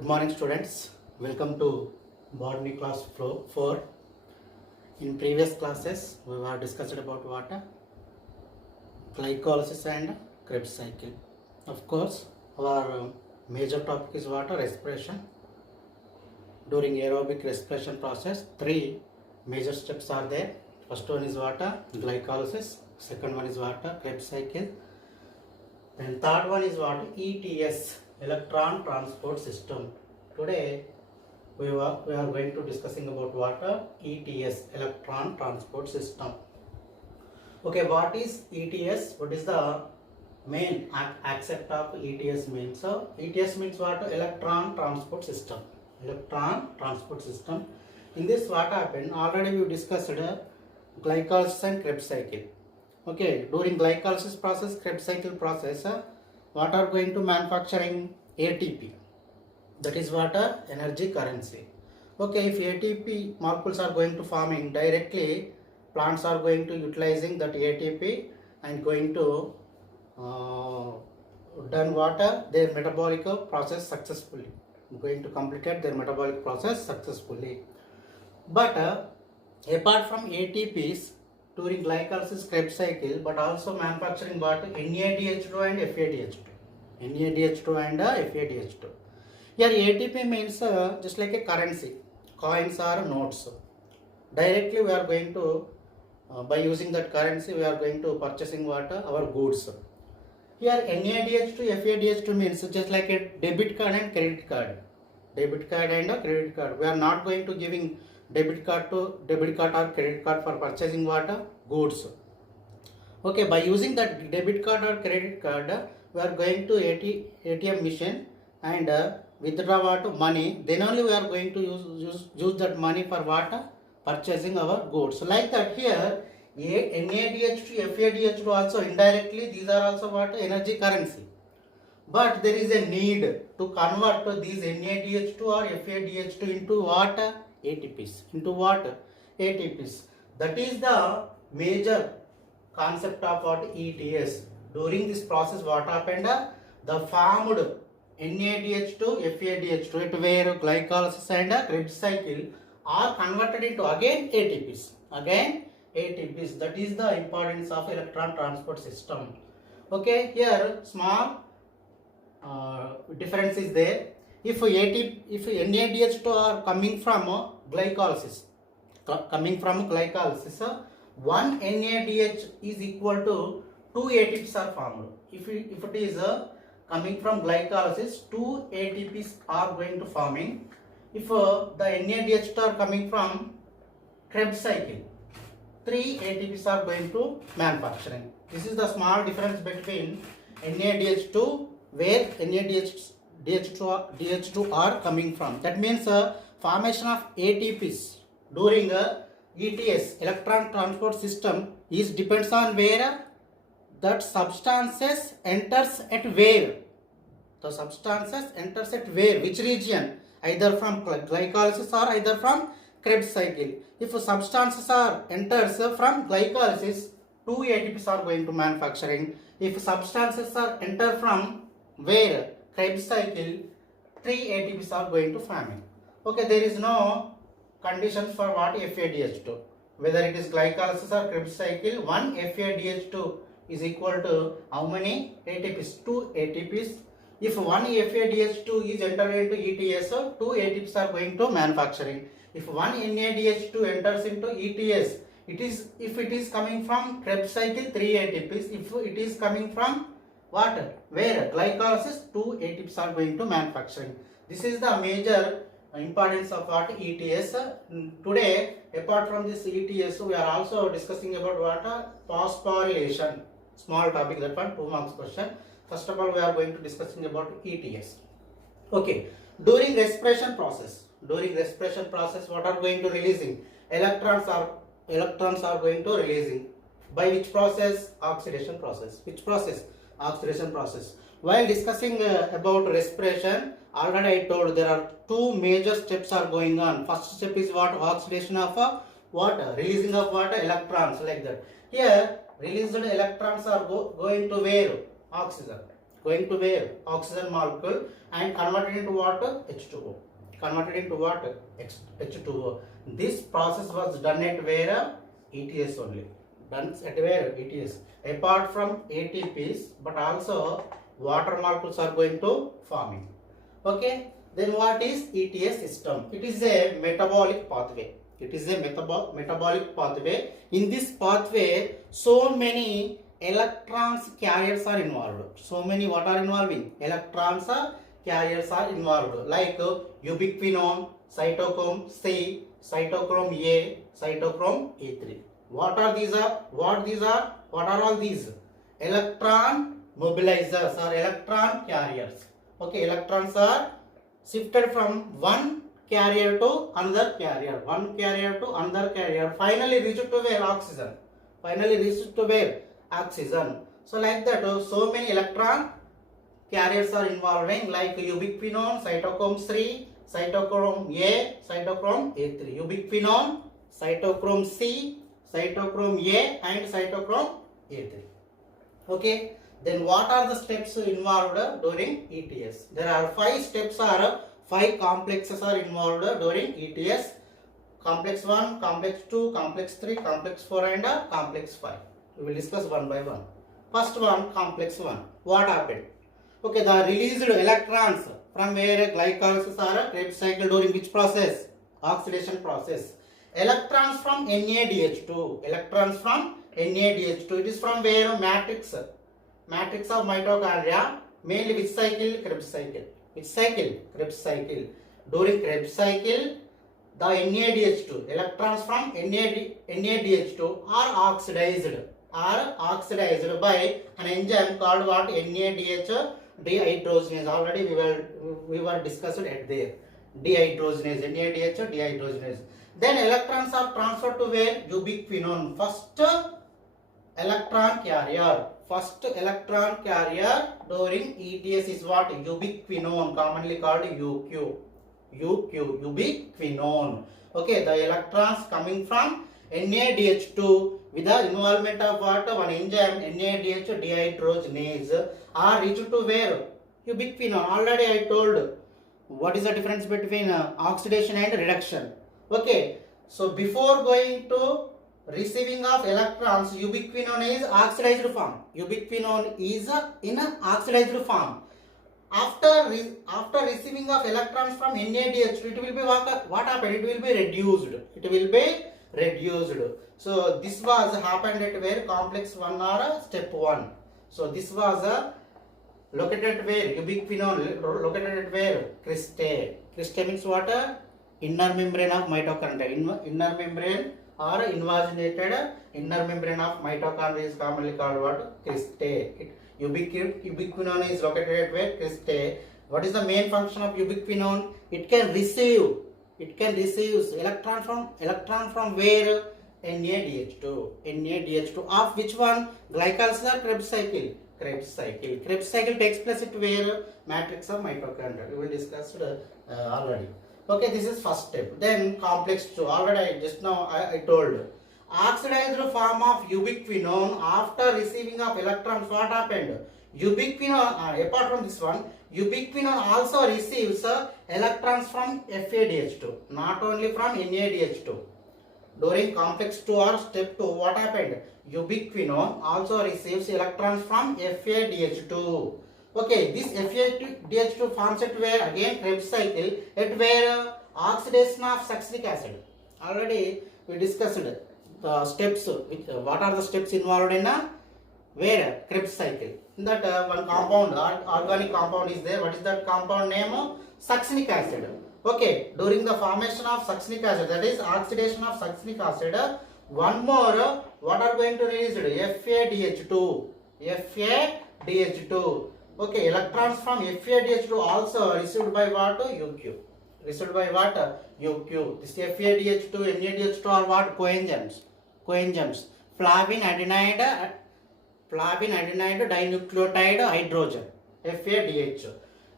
Good morning students, welcome to botany class 4. In previous classes we have discussed about water, glycolysis and Krebs cycle. Of course our major topic is water respiration. During aerobic respiration process, three major steps are there. First one is water, glycolysis. Second one is water, Krebs cycle. And third one is what? ETS, Electron Transport System. Today we are going to discussing about water, ETS, Electron Transport System. Okay, what is ETS? What is the main accept of ETS means? So ETS means what? Electron Transport System. Electron Transport System. In this what happened? Already we discussed glycolysis and Krebs cycle. Okay, during glycolysis process, Krebs cycle process, what are going to manufacturing ATP, that is water energy currency. Okay, if ATP molecules are going to forming directly, plants are going to utilizing that ATP and going to done water their metabolic process successfully, going to completed their metabolic process successfully. But apart from ATPs during glycolysis Krebs cycle, but also manufacturing what? NADH2 and FADH2. NADH2 and FADH2. Here ATP means just like a currency, coins or notes. Directly we are going to, by using that currency, we are going to purchasing what? Our goods. Here NADH2, FADH2 means just like a debit card and credit card. Debit card and a credit card. We are not going to giving debit card or credit card for purchasing what? Goods. Okay, by using that debit card or credit card, we are going to ATM machine and withdraw what? Money. Then only we are going to use that money for what? Purchasing our goods. So like that here, NADH2, FADH2 also indirectly, these are also what? Energy currency. But there is a need to convert these NADH2 or FADH2 into what? ATPs. Into what? ATPs. That is the major concept of what? ETS. During this process what happened? The formed NADH2, FADH2 at where glycolysis and Krebs cycle are converted into again ATPs. Again ATPs. That is the importance of electron transport system. Okay, here small difference is there. If NADH2 are coming from glycolysis, one NADH is equal to 2 ATPs are formed. If it is coming from glycolysis, 2 ATPs are going to forming. If the NADH2 are coming from Krebs cycle, 3 ATPs are going to manufacturing. This is the small difference between NADH2 where NADH2 are coming from. That means formation of ATPs during ETS, electron transport system, is depends on where that substances enters at where. The substances enters at where, which region, either from glycolysis or either from Krebs cycle. If substances are enters from glycolysis, 2 ATPs are going to manufacturing. If substances are enter from where? Krebs cycle, 3 ATPs are going to forming. Okay, there is no conditions for what? FADH2. Whether it is glycolysis or Krebs cycle, 1 FADH2 is equal to how many ATPs? 2 ATPs. If 1 FADH2 is entered into ETS, 2 ATPs are going to manufacturing. If 1 NADH2 enters into ETS, if it is coming from Krebs cycle, 3 ATPs. If it is coming from what? Where? Glycolysis, 2 ATPs are going to manufacturing. This is the major importance of what? ETS. Today, apart from this ETS, we are also discussing about what? Phosphorylation. Small topic, that one 2 marks question. First of all, we are going to discussing about ETS. Okay, during respiration process, what are going to releasing? Electrons are going to releasing. By which process? Oxidation process. Which process? Oxidation process. While discussing about respiration, already I told there are 2 major steps are going on. First step is what? Oxidation of water, releasing of water, electrons, like that. Here released electrons are going to where? Oxygen. Going to where? Oxygen molecule and converted into what? H2O. Converted into what? H2O. This process was done at where? ETS only. Done at where? ETS. Apart from ATPs, but also water molecules are going to forming. Okay. Then what is ETS system? It is a metabolic pathway. It is a metabolic pathway. In this pathway, so many electrons carriers are involved. So many what are involving? Electrons carriers are involved. Like ubiquinone, cytochrome C, cytochrome A, cytochrome A3. What are these? What these are? What are all these? Electron mobilizers or electron carriers. Okay, electrons are shifted from one carrier to another carrier, one carrier to another carrier, finally reached to where? Oxygen. Finally reached to where? Oxygen. So like that, so many electron carriers are involving, like ubiquinone, cytochrome 3, cytochrome A, cytochrome A3. Ubiquinone, cytochrome C, cytochrome A and cytochrome A3. Okay. Then what are the steps involved during ETS? There are 5 steps or 5 complexes are involved during ETS. Complex 1, complex 2, complex 3, complex 4 and complex 5. We will discuss one by one. First one, complex 1. What happened? Okay, the released electrons from where? Glycolysis or Krebs cycle during which process? Oxidation process. Electrons from NADH2. Electrons from NADH2. It is from where? Matrix. Matrix of mitochondria, mainly which cycle? Krebs cycle. Which cycle? Krebs cycle. During Krebs cycle, the NADH2, electrons from NADH2 are oxidized by an enzyme called what? NADH dehydrogenase. Already we were discussed at there. Dehydrogenase, NADH dehydrogenase. Then electrons are transferred to where? Ubiquinone. First electron carrier. First electron carrier during ETS is what? Ubiquinone, commonly called UQ. Ubiquinone. Okay, the electrons coming from NADH2 with the involvement of what? One enzyme, NADH dehydrogenase, are reached to where? Ubiquinone. Already I told what is the difference between oxidation and reduction. Okay, so before going to receiving of electrons, ubiquinone is oxidized form. Ubiquinone is in an oxidized form. After receiving of electrons from NADH, it will be what happened? It will be reduced. It will be reduced. So this was happened at where? Complex 1 or step 1. So this was located at where? Ubiquinone located at where? Cristae. Cristae means what? Inner membrane of mitochondria. Inner membrane or invaginated inner membrane of mitochondria is commonly called what? Cristae. Ubiquinone is located at where? Cristae. What is the main function of ubiquinone? It can receive electron from where? NADH2 of which one? Glycolysis or Krebs cycle? Krebs cycle. Krebs cycle takes place at where? Matrix of mitochondria. We will discuss already. Okay, this is first step. Then complex 2. Already just now I told. Oxidized form of ubiquinone after receiving of electrons. What happened? Ubiquinone, apart from this one, ubiquinone also receives electrons from FADH2, not only from NADH2. During complex 2 or step 2, what happened? Ubiquinone also receives electrons from FADH2. Okay, this FADH2 forms at where? Again Krebs cycle, at where? Oxidation of succinic acid. Already we discussed the steps. What are the steps involved in where? Krebs cycle. In that one compound, organic compound is there. What is that compound name? Succinic acid. Okay, during the formation of succinic acid, that is oxidation of succinic acid, one more, what are going to release? FADH2. FADH2. Okay, electrons from FADH2 also received by what? UQ. Received by what? UQ. This FADH2, NADH2 are what? Coenzymes. Flavin adenide dinucleotide hydrogen. FADH.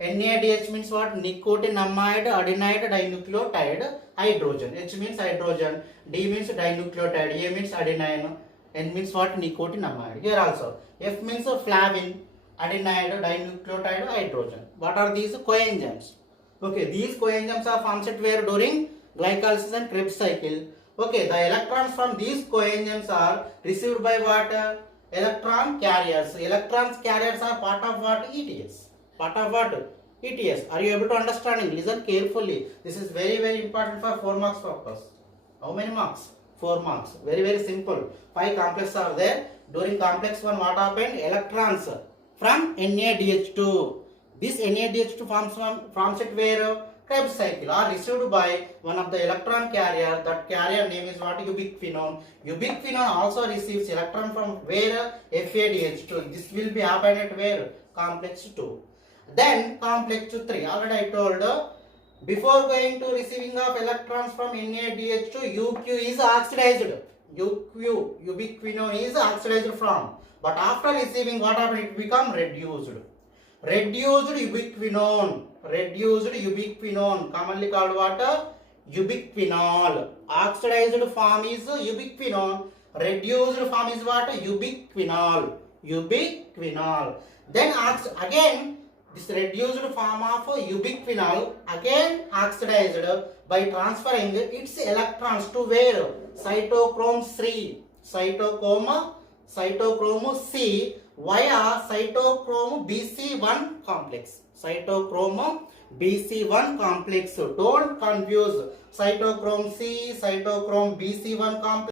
NADH means what? Nicotinamide adenine dinucleotide hydrogen. H means hydrogen. D means dinucleotide. A means adenine. N means what? Nicotinamide. Here also. F means flavin. adenine dinucleotide hydrogen. What are these? Coenzymes. Okay, these coenzymes are formed where during glycolysis and Krebs cycle. Okay, the electrons from these coenzymes are received by what? Electron carriers. Electrons carriers are part of what? ETS. Part of what? ETS. Are you able to understanding? Listen carefully. This is very important for 4 marks purpose. How many marks? 4 marks. Very simple. 5 complexes are there. During complex 1, what happened? Electrons from NADH2. This NADH2 forms it where? Krebs cycle are received by one of the electron carrier. That carrier name is what? Ubiquinone. Ubiquinone also receives electron from where? FADH2. This will be happened at where? Complex 2. Then complex 3. Already I told. Before going to receiving of electrons from NADH2, UQ is oxidized. Ubiquinone is oxidized from. But after receiving, what happened? It become reduced. Reduced ubiquinone, commonly called what? Ubiquinol. Oxidized form is ubiquinone. Reduced form is what? Ubiquinol. Then again, this reduced form of ubiquinol again oxidized by transferring its electrons to where? Cytochrome C. Cytochrome C via cytochrome BC1 complex. Cytochrome BC1 complex. Don't confuse cytochrome C, cytochrome BC1 complex.